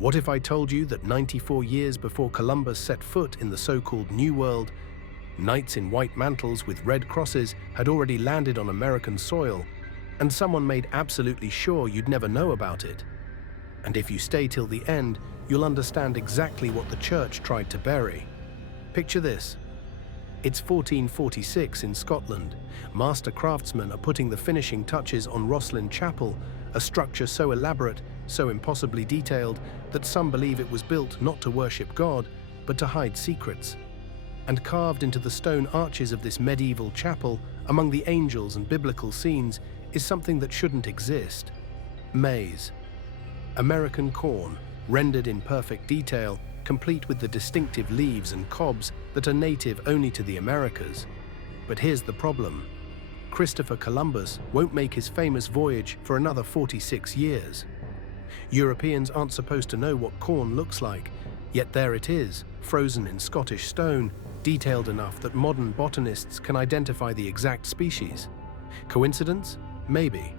What if I told you that 94 years before Columbus set foot in the so-called New World, knights in white mantles with red crosses had already landed on American soil, and someone made absolutely sure you'd never know about it? And if you stay till the end, you'll understand exactly what the church tried to bury. Picture this. It's 1446 in Scotland. Master craftsmen are putting the finishing touches on Rosslyn Chapel, a structure so elaborate, so impossibly detailed, that some believe it was built not to worship God, but to hide secrets. And carved into the stone arches of this medieval chapel, among the angels and biblical scenes, is something that shouldn't exist. Maize. American corn, rendered in perfect detail, complete with the distinctive leaves and cobs that are native only to the Americas. But here's the problem. Christopher Columbus won't make his famous voyage for another 46 years. Europeans aren't supposed to know what corn looks like, yet there it is, frozen in Scottish stone, detailed enough that modern botanists can identify the exact species. Coincidence? Maybe.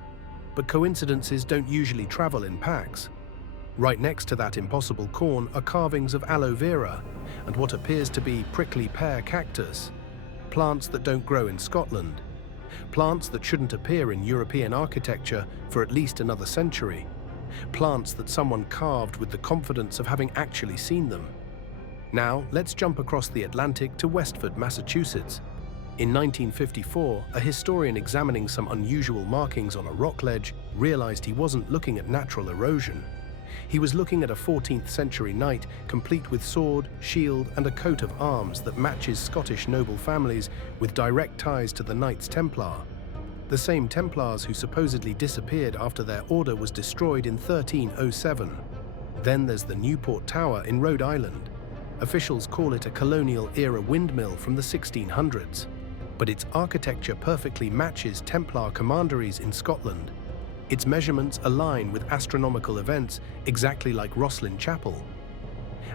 But coincidences don't usually travel in packs. Right next to that impossible corn are carvings of aloe vera and what appears to be prickly pear cactus, plants that don't grow in Scotland, plants that shouldn't appear in European architecture for at least another century, plants that someone carved with the confidence of having actually seen them. Now, let's jump across the Atlantic to Westford, Massachusetts. In 1954, a historian examining some unusual markings on a rock ledge realized he wasn't looking at natural erosion. He was looking at a 14th century knight complete with sword, shield, and a coat of arms that matches Scottish noble families with direct ties to the Knights Templar. The same Templars who supposedly disappeared after their order was destroyed in 1307. Then there's the Newport Tower in Rhode Island. Officials call it a colonial-era windmill from the 1600s, but its architecture perfectly matches Templar commanderies in Scotland. Its measurements align with astronomical events exactly like Rosslyn Chapel.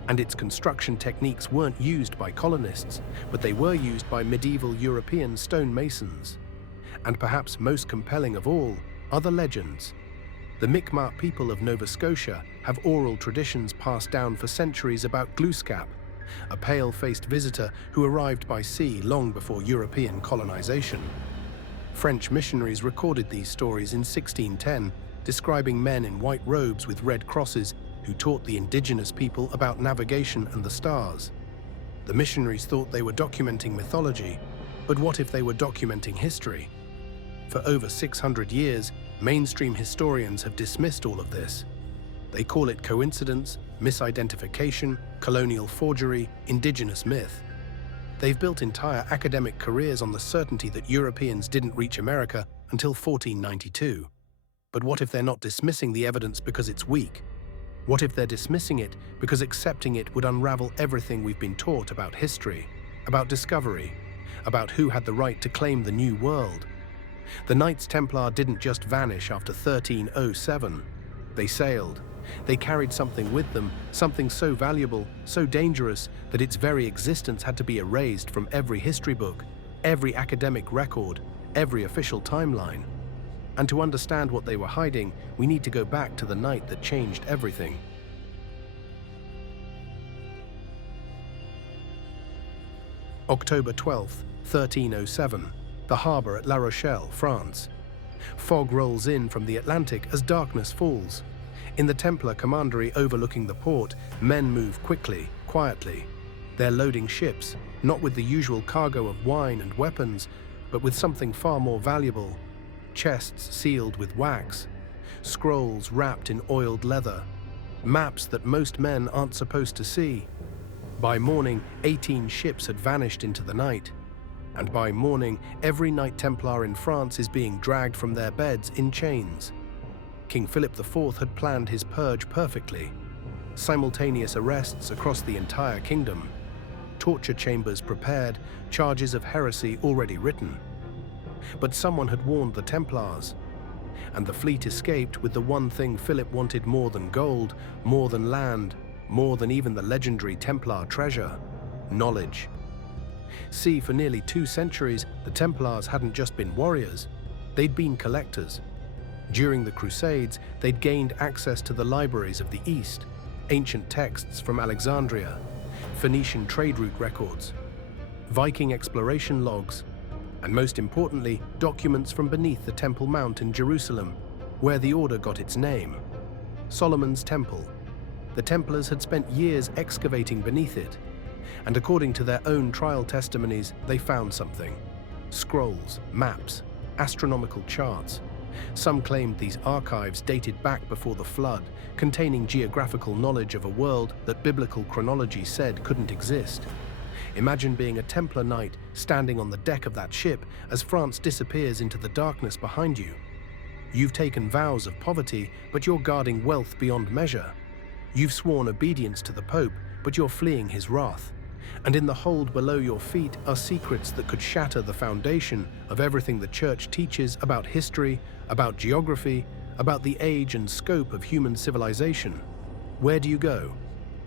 And its construction techniques weren't used by colonists, but they were used by medieval European stonemasons. And perhaps most compelling of all are the legends. The Mi'kmaq people of Nova Scotia have oral traditions passed down for centuries about Glooskap, a pale-faced visitor who arrived by sea long before European colonization. French missionaries recorded these stories in 1610, describing men in white robes with red crosses who taught the indigenous people about navigation and the stars. The missionaries thought they were documenting mythology, but what if they were documenting history? For over 600 years, mainstream historians have dismissed all of this. They call it coincidence, misidentification, colonial forgery, indigenous myth. They've built entire academic careers on the certainty that Europeans didn't reach America until 1492. But what if they're not dismissing the evidence because it's weak? What if they're dismissing it because accepting it would unravel everything we've been taught about history, about discovery, about who had the right to claim the New World? The Knights Templar didn't just vanish after 1307. They sailed. They carried something with them, something so valuable, so dangerous, that its very existence had to be erased from every history book, every academic record, every official timeline. And to understand what they were hiding, we need to go back to the night that changed everything. October 12th, 1307, the harbor at La Rochelle, France. Fog rolls in from the Atlantic as darkness falls. In the Templar commandery overlooking the port, men move quickly, quietly. They're loading ships, not with the usual cargo of wine and weapons, but with something far more valuable. Chests sealed with wax, scrolls wrapped in oiled leather, maps that most men aren't supposed to see. By morning, 18 ships had vanished into the night. And by morning, every Knight Templar in France is being dragged from their beds in chains. King Philip IV had planned his purge perfectly. Simultaneous arrests across the entire kingdom. Torture chambers prepared, charges of heresy already written. But someone had warned the Templars. And the fleet escaped with the one thing Philip wanted more than gold, more than land, more than even the legendary Templar treasure: knowledge. See, for nearly 2 centuries, the Templars hadn't just been warriors, they'd been collectors. During the Crusades, they'd gained access to the libraries of the East. ancient texts from Alexandria, Phoenician trade route records, Viking exploration logs, and most importantly, documents from beneath the Temple Mount in Jerusalem, where the order got its name. Solomon's Temple. The Templars had spent years excavating beneath it, and according to their own trial testimonies, they found something. Scrolls, maps, astronomical charts. Some claimed these archives dated back before the flood, containing geographical knowledge of a world that biblical chronology said couldn't exist. Imagine being a Templar knight standing on the deck of that ship as France disappears into the darkness behind you. You've taken vows of poverty, but you're guarding wealth beyond measure. You've sworn obedience to the Pope, but you're fleeing his wrath. And in the hold below your feet are secrets that could shatter the foundation of everything the Church teaches about history, about geography, about the age and scope of human civilization. Where do you go?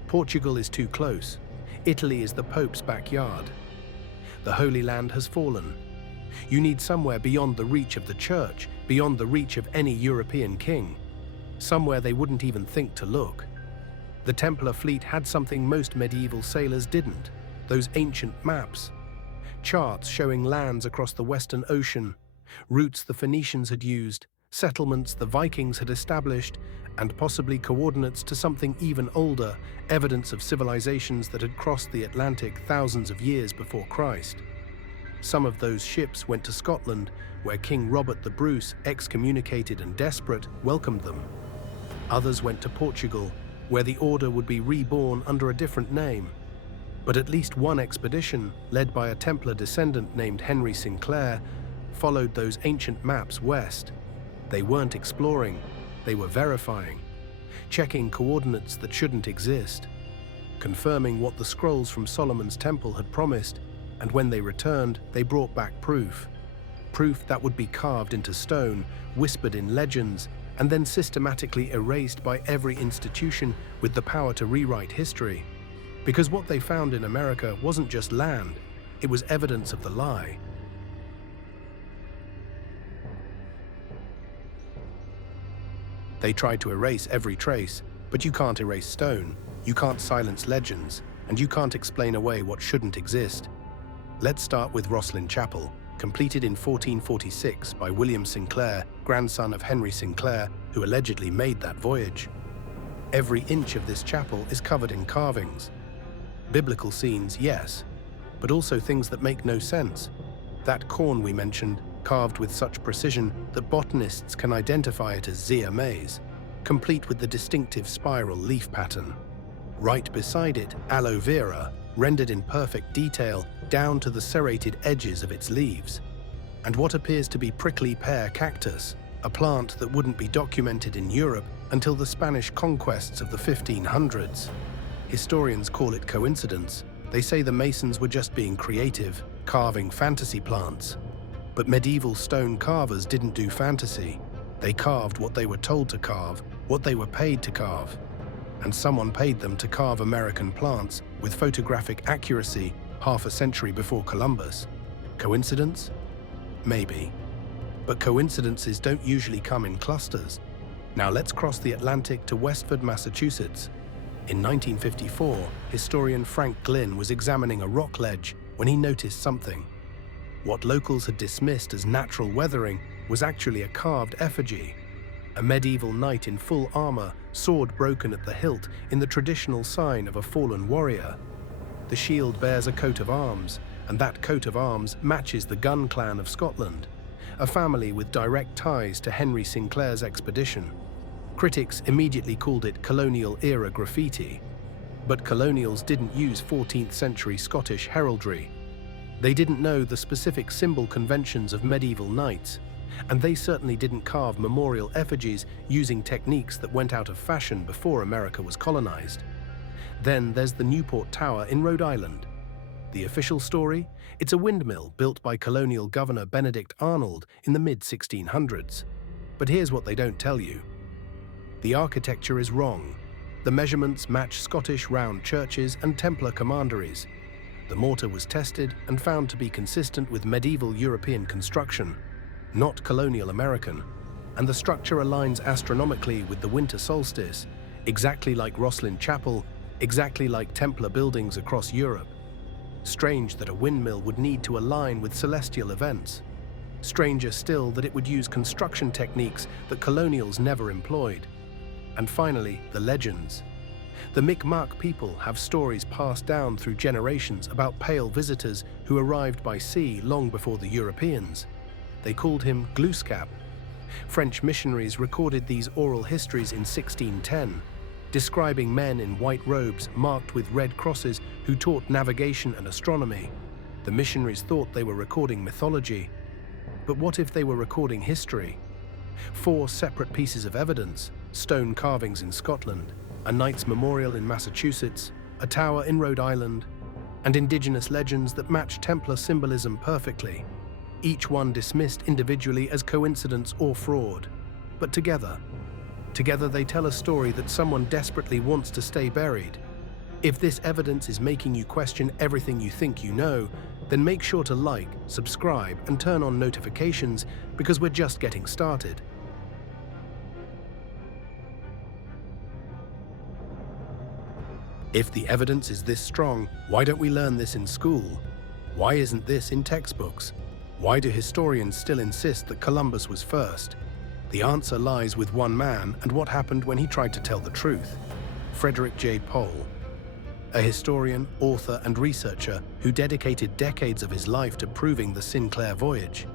Portugal is too close. Italy is the Pope's backyard. The Holy Land has fallen. You need somewhere beyond the reach of the Church, beyond the reach of any European king. Somewhere they wouldn't even think to look. The Templar fleet had something most medieval sailors didn't: those ancient maps. Charts showing lands across the Western Ocean, routes the Phoenicians had used, settlements the Vikings had established, and possibly coordinates to something even older, evidence of civilizations that had crossed the Atlantic thousands of years before Christ. Some of those ships went to Scotland, where King Robert the Bruce, excommunicated and desperate, welcomed them. Others went to Portugal, where the order would be reborn under a different name. But at least one expedition, led by a Templar descendant named Henry Sinclair, followed those ancient maps west. They weren't exploring, they were verifying, checking coordinates that shouldn't exist, confirming what the scrolls from Solomon's Temple had promised, and when they returned, they brought back proof. Proof that would be carved into stone, whispered in legends, and then systematically erased by every institution with the power to rewrite history. Because what they found in America wasn't just land, it was evidence of the lie. They tried to erase every trace, but you can't erase stone, you can't silence legends, and you can't explain away what shouldn't exist. Let's start with Rosslyn Chapel, completed in 1446 by William Sinclair, grandson of Henry Sinclair, who allegedly made that voyage. Every inch of this chapel is covered in carvings. Biblical scenes, yes, but also things that make no sense. That corn we mentioned, carved with such precision that botanists can identify it as Zea mays, complete with the distinctive spiral leaf pattern. Right beside it, aloe vera, rendered in perfect detail down to the serrated edges of its leaves. And what appears to be prickly pear cactus, a plant that wouldn't be documented in Europe until the Spanish conquests of the 1500s. Historians call it coincidence. They say the Masons were just being creative, carving fantasy plants. But medieval stone carvers didn't do fantasy. They carved what they were told to carve, what they were paid to carve. And someone paid them to carve American plants with photographic accuracy half a century before Columbus. Coincidence? Maybe. But coincidences don't usually come in clusters. Now let's cross the Atlantic to Westford, Massachusetts. In 1954, historian Frank Glynn was examining a rock ledge when he noticed something. What locals had dismissed as natural weathering was actually a carved effigy. A medieval knight in full armor, sword broken at the hilt in the traditional sign of a fallen warrior. The shield bears a coat of arms, and that coat of arms matches the Gun clan of Scotland, a family with direct ties to Henry Sinclair's expedition. Critics immediately called it colonial-era graffiti, but colonials didn't use 14th century Scottish heraldry. They didn't know the specific symbol conventions of medieval knights, and they certainly didn't carve memorial effigies using techniques that went out of fashion before America was colonized. Then there's the Newport Tower in Rhode Island. The official story? It's a windmill built by colonial governor Benedict Arnold in the mid-1600s. But here's what they don't tell you. The architecture is wrong. The measurements match Scottish round churches and Templar commanderies. The mortar was tested and found to be consistent with medieval European construction, not colonial American, and the structure aligns astronomically with the winter solstice, exactly like Rosslyn Chapel, exactly like Templar buildings across Europe. Strange that a windmill would need to align with celestial events. Stranger still that it would use construction techniques that colonials never employed. And finally, the legends. The Mi'kmaq people have stories passed down through generations about pale visitors who arrived by sea long before the Europeans. They called him Glooskap. French missionaries recorded these oral histories in 1610, describing men in white robes marked with red crosses who taught navigation and astronomy. The missionaries thought they were recording mythology. But what if they were recording history? 4 separate pieces of evidence: stone carvings in Scotland, a knight's memorial in Massachusetts, a tower in Rhode Island, and indigenous legends that match Templar symbolism perfectly. Each one dismissed individually as coincidence or fraud, but together they tell a story that someone desperately wants to stay buried. If this evidence is making you question everything you think you know, then make sure to like, subscribe, and turn on notifications, because we're just getting started. If the evidence is this strong, why don't we learn this in school? Why isn't this in textbooks? Why do historians still insist that Columbus was first? The answer lies with one man and what happened when he tried to tell the truth: Frederick J. Pohl. A historian, author, and researcher who dedicated decades of his life to proving the Sinclair Voyage.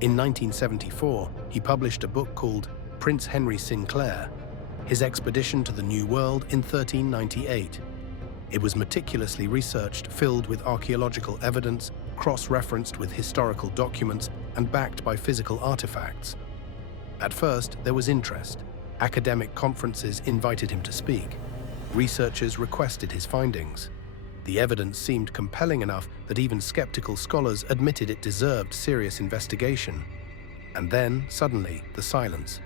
In 1974, he published a book called Prince Henry Sinclair: His Expedition to the New World in 1398. It was meticulously researched, filled with archaeological evidence, cross-referenced with historical documents, and backed by physical artifacts. At first, there was interest. Academic conferences invited him to speak. Researchers requested his findings. The evidence seemed compelling enough that even skeptical scholars admitted it deserved serious investigation. And then, suddenly, the silence.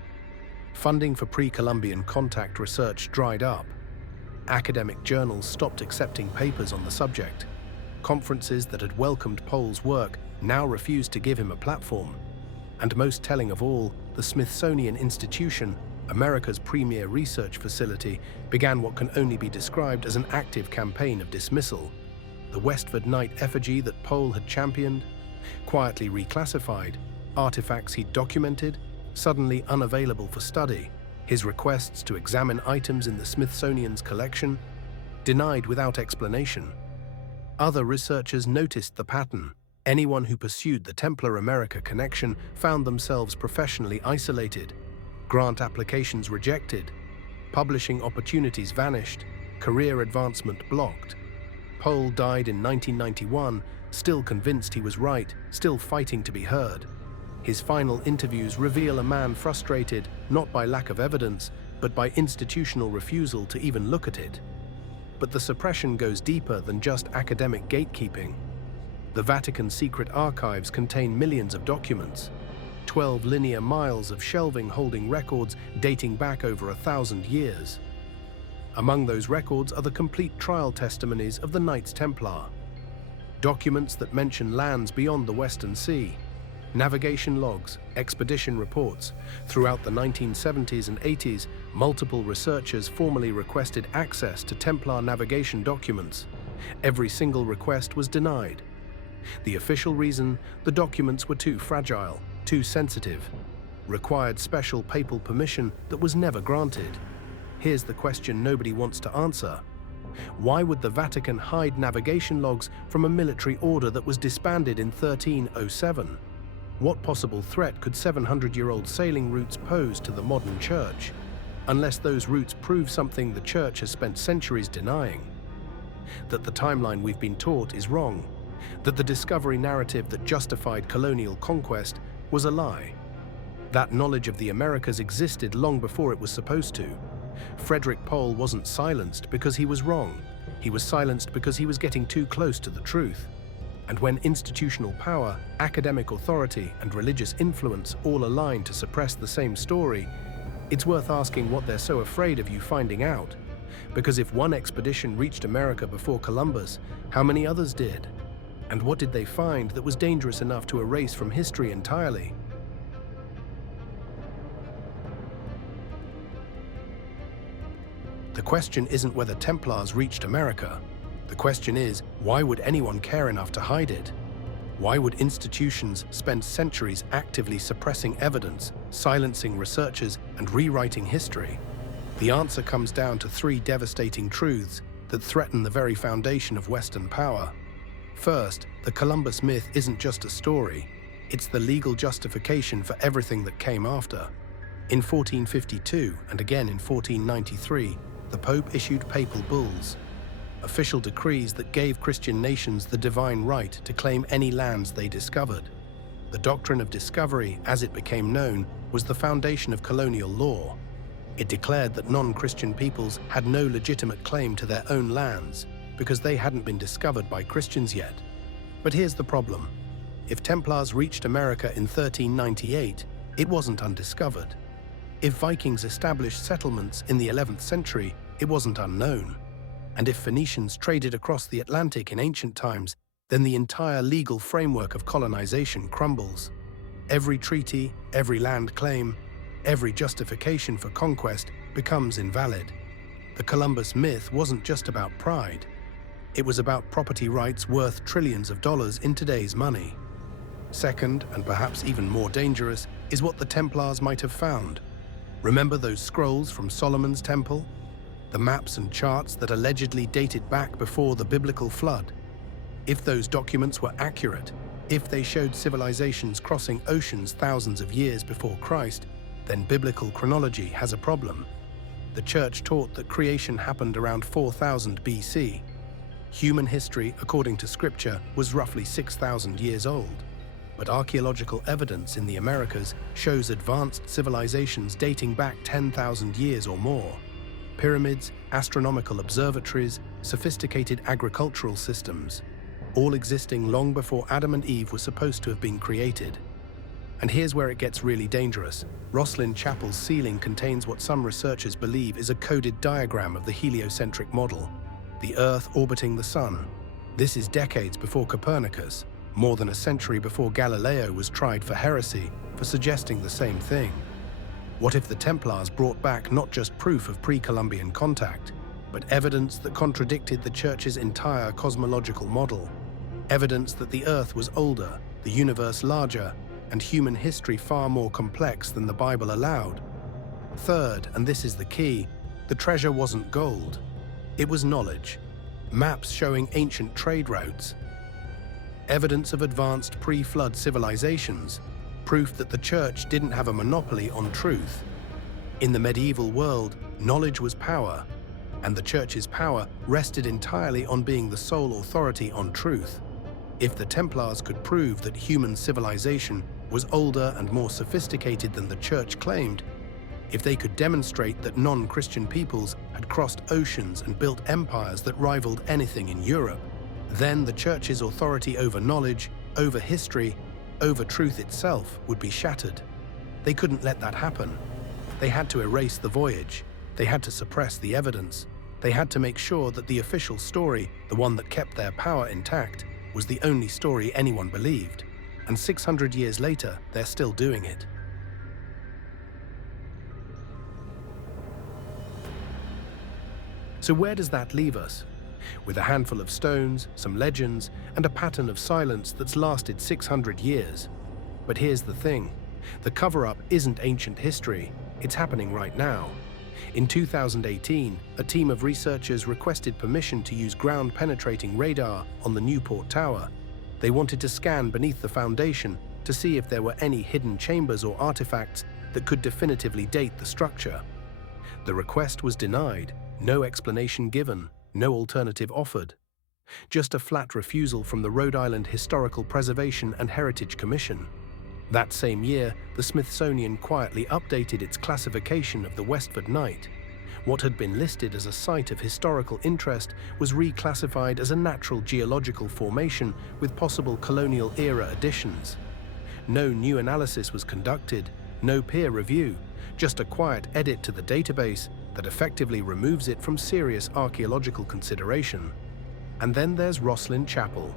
Funding for pre-Columbian contact research dried up. Academic journals stopped accepting papers on the subject. Conferences that had welcomed Pohl's work now refused to give him a platform. And most telling of all, the Smithsonian Institution, America's premier research facility, began what can only be described as an active campaign of dismissal. The Westford Knight effigy that Pohl had championed, quietly reclassified, artifacts he'd documented, suddenly unavailable for study, his requests to examine items in the Smithsonian's collection, denied without explanation. Other researchers noticed the pattern. Anyone who pursued the Templar-America connection found themselves professionally isolated, grant applications rejected, publishing opportunities vanished, career advancement blocked. Pohl died in 1991, still convinced he was right, still fighting to be heard. His final interviews reveal a man frustrated, not by lack of evidence, but by institutional refusal to even look at it. But the suppression goes deeper than just academic gatekeeping. The Vatican secret archives contain millions of documents, 12 linear miles of shelving holding records dating back over 1,000 years. Among those records are the complete trial testimonies of the Knights Templar, documents that mention lands beyond the Western Sea, navigation logs, expedition reports. Throughout the 1970s and 80s, multiple researchers formally requested access to Templar navigation documents. Every single request was denied. The official reason: the documents were too fragile, too sensitive, required special papal permission that was never granted. Here's the question nobody wants to answer. Why would the Vatican hide navigation logs from a military order that was disbanded in 1307? What possible threat could 700-year-old sailing routes pose to the modern church, unless those routes prove something the church has spent centuries denying? That the timeline we've been taught is wrong, that the discovery narrative that justified colonial conquest was a lie. That knowledge of the Americas existed long before it was supposed to. Frederick Pohl wasn't silenced because he was wrong. He was silenced because he was getting too close to the truth. And when institutional power, academic authority, and religious influence all align to suppress the same story, it's worth asking what they're so afraid of you finding out. Because if one expedition reached America before Columbus, how many others did? And what did they find that was dangerous enough to erase from history entirely? The question isn't whether Templars reached America. The question is, why would anyone care enough to hide it? Why would institutions spend centuries actively suppressing evidence, silencing researchers, and rewriting history? The answer comes down to three devastating truths that threaten the very foundation of Western power. First, the Columbus myth isn't just a story, it's the legal justification for everything that came after. In 1452 and again in 1493, the Pope issued papal bulls, official decrees that gave Christian nations the divine right to claim any lands they discovered. The doctrine of discovery, as it became known, was the foundation of colonial law. It declared that non-Christian peoples had no legitimate claim to their own lands because they hadn't been discovered by Christians yet. But here's the problem. If Templars reached America in 1398, it wasn't undiscovered. If Vikings established settlements in the 11th century, it wasn't unknown. And if Phoenicians traded across the Atlantic in ancient times, then the entire legal framework of colonization crumbles. Every treaty, every land claim, every justification for conquest becomes invalid. The Columbus myth wasn't just about pride. It was about property rights worth trillions of dollars in today's money. Second, and perhaps even more dangerous, is what the Templars might have found. Remember those scrolls from Solomon's temple? The maps and charts that allegedly dated back before the biblical flood? If those documents were accurate, if they showed civilizations crossing oceans thousands of years before Christ, then biblical chronology has a problem. The Church taught that creation happened around 4000 BC. Human history, according to Scripture, was roughly 6,000 years old. But archaeological evidence in the Americas shows advanced civilizations dating back 10,000 years or more. Pyramids, astronomical observatories, sophisticated agricultural systems, all existing long before Adam and Eve were supposed to have been created. And here's where it gets really dangerous. Rosslyn Chapel's ceiling contains what some researchers believe is a coded diagram of the heliocentric model, the Earth orbiting the Sun. This is decades before Copernicus, more than a century before Galileo was tried for heresy for suggesting the same thing. What if the Templars brought back not just proof of pre-Columbian contact, but evidence that contradicted the Church's entire cosmological model? Evidence that the Earth was older, the universe larger, and human history far more complex than the Bible allowed. Third, and this is the key, the treasure wasn't gold. It was knowledge. Maps showing ancient trade routes. Evidence of advanced pre-flood civilizations. Proof that the Church didn't have a monopoly on truth. In the medieval world, knowledge was power, and the Church's power rested entirely on being the sole authority on truth. If the Templars could prove that human civilization was older and more sophisticated than the Church claimed, if they could demonstrate that non-Christian peoples had crossed oceans and built empires that rivaled anything in Europe, then the Church's authority over knowledge, over history, over truth itself would be shattered. They couldn't let that happen. They had to erase the Voyage. They had to suppress the evidence. They had to make sure that the official story, the one that kept their power intact, was the only story anyone believed. And 600 years later, they're still doing it. So where does that leave us? With a handful of stones, some legends, and a pattern of silence that's lasted 600 years. But here's the thing. The cover-up isn't ancient history. It's happening right now. In 2018, a team of researchers requested permission to use ground-penetrating radar on the Newport Tower. They wanted to scan beneath the foundation to see if there were any hidden chambers or artifacts that could definitively date the structure. The request was denied, no explanation given, no alternative offered. Just a flat refusal from the Rhode Island Historical Preservation and Heritage Commission. That same year, the Smithsonian quietly updated its classification of the Westford Knight. What had been listed as a site of historical interest was reclassified as a natural geological formation with possible colonial-era additions. No new analysis was conducted, no peer review, just a quiet edit to the database that effectively removes it from serious archaeological consideration. And then there's Rosslyn Chapel.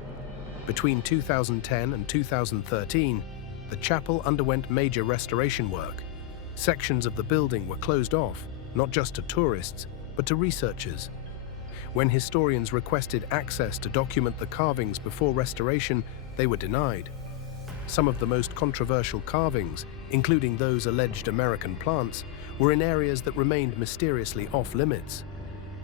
Between 2010 and 2013, the chapel underwent major restoration work. Sections of the building were closed off, not just to tourists, but to researchers. When historians requested access to document the carvings before restoration, they were denied. Some of the most controversial carvings, including those alleged American plants, were in areas that remained mysteriously off-limits.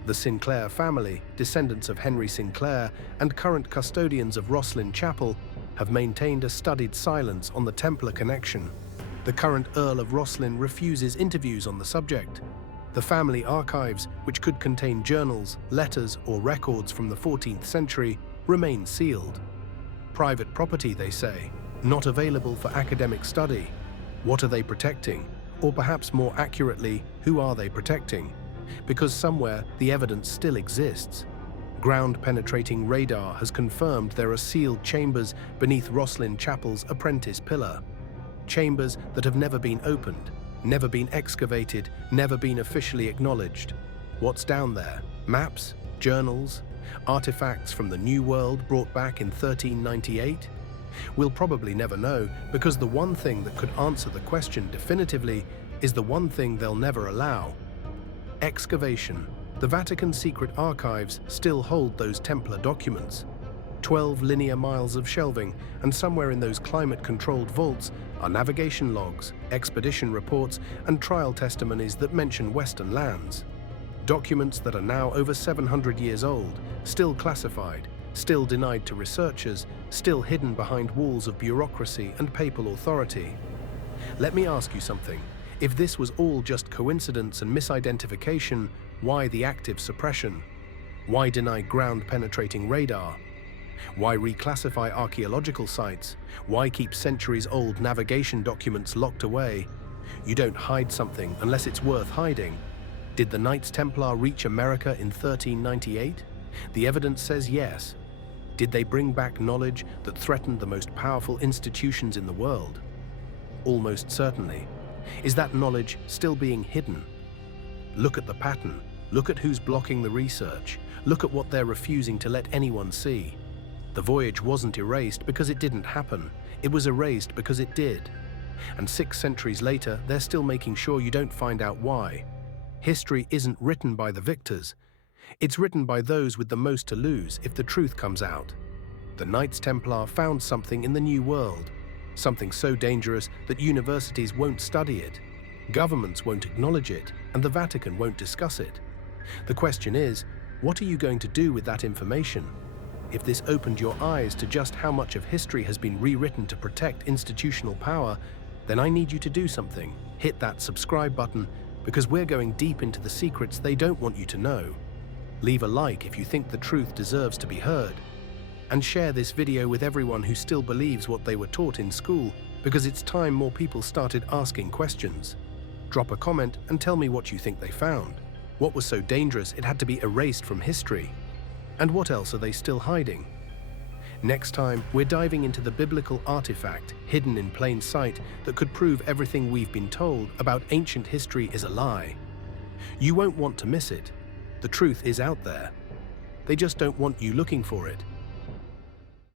The Sinclair family, descendants of Henry Sinclair and current custodians of Rosslyn Chapel, have maintained a studied silence on the Templar connection. The current Earl of Rosslyn refuses interviews on the subject. The family archives, which could contain journals, letters, or records from the 14th century, remain sealed. Private property, they say, not available for academic study. What are they protecting? Or perhaps more accurately, who are they protecting? Because somewhere the evidence still exists. Ground-penetrating radar has confirmed there are sealed chambers beneath Rosslyn Chapel's apprentice pillar. Chambers that have never been opened, never been excavated, never been officially acknowledged. What's down there? Maps? Journals? Artifacts from the New World brought back in 1398? We'll probably never know, because the one thing that could answer the question definitively is the one thing they'll never allow: excavation. The Vatican secret archives still hold those Templar documents. 12 linear miles of shelving, and somewhere in those climate-controlled vaults are navigation logs, expedition reports, and trial testimonies that mention Western lands. Documents that are now over 700 years old, still classified, still denied to researchers, still hidden behind walls of bureaucracy and papal authority. Let me ask you something. If this was all just coincidence and misidentification, why the active suppression? Why deny ground-penetrating radar? Why reclassify archaeological sites? Why keep centuries-old navigation documents locked away? You don't hide something unless it's worth hiding. Did the Knights Templar reach America in 1398? The evidence says yes. Did they bring back knowledge that threatened the most powerful institutions in the world? Almost certainly. Is that knowledge still being hidden? Look at the pattern. Look at who's blocking the research. Look at what they're refusing to let anyone see. The Voyage wasn't erased because it didn't happen. It was erased because it did. And 6 centuries later, they're still making sure you don't find out why. History isn't written by the victors. It's written by those with the most to lose if the truth comes out. The Knights Templar found something in the New World, something so dangerous that universities won't study it, governments won't acknowledge it, and the Vatican won't discuss it. The question is, what are you going to do with that information? If this opened your eyes to just how much of history has been rewritten to protect institutional power, then I need you to do something. Hit that subscribe button, because we're going deep into the secrets they don't want you to know. Leave a like if you think the truth deserves to be heard. And share this video with everyone who still believes what they were taught in school, because it's time more people started asking questions. Drop a comment and tell me what you think they found. What was so dangerous it had to be erased from history? And what else are they still hiding? Next time, we're diving into the biblical artifact hidden in plain sight that could prove everything we've been told about ancient history is a lie. You won't want to miss it. The truth is out there. They just don't want you looking for it.